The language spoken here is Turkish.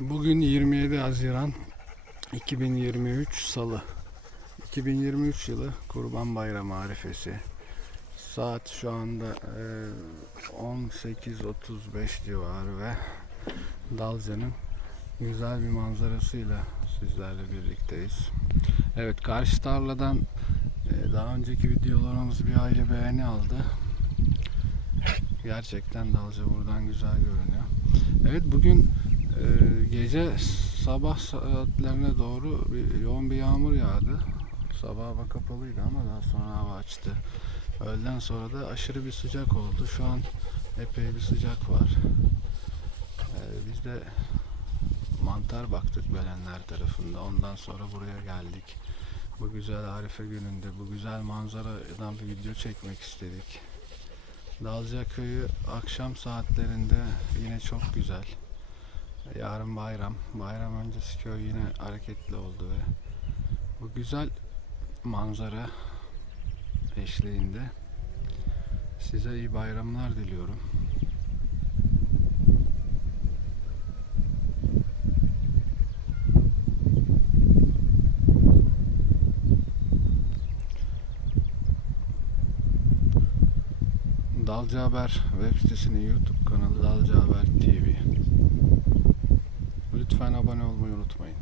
Bugün 27 Haziran 2023 Salı. 2023 yılı Kurban Bayramı arifesi. Saat şu anda e, 18.35 civarı ve Dalca'nın güzel bir manzarasıyla sizlerle birlikteyiz. Evet karşı tarladan e, daha önceki videolarımız bir aile beğeni aldı. Gerçekten Dalca buradan güzel görünüyor. Evet bugün gece sabah saatlerine doğru bir, yoğun bir yağmur yağdı. Sabah hava kapalıydı ama daha sonra hava açtı. Öğleden sonra da aşırı bir sıcak oldu. Şu an epey bir sıcak var. Ee, biz de mantar baktık Belenler tarafında. Ondan sonra buraya geldik. Bu güzel Arife gününde bu güzel manzaradan bir video çekmek istedik. Dalca köyü akşam saatlerinde yine çok güzel. Yarın bayram. Bayram öncesi köy yine hareketli oldu ve bu güzel manzara eşliğinde size iyi bayramlar diliyorum. Dalca Haber web sitesinin YouTube kanalı Dalca Haber TV unutmayın.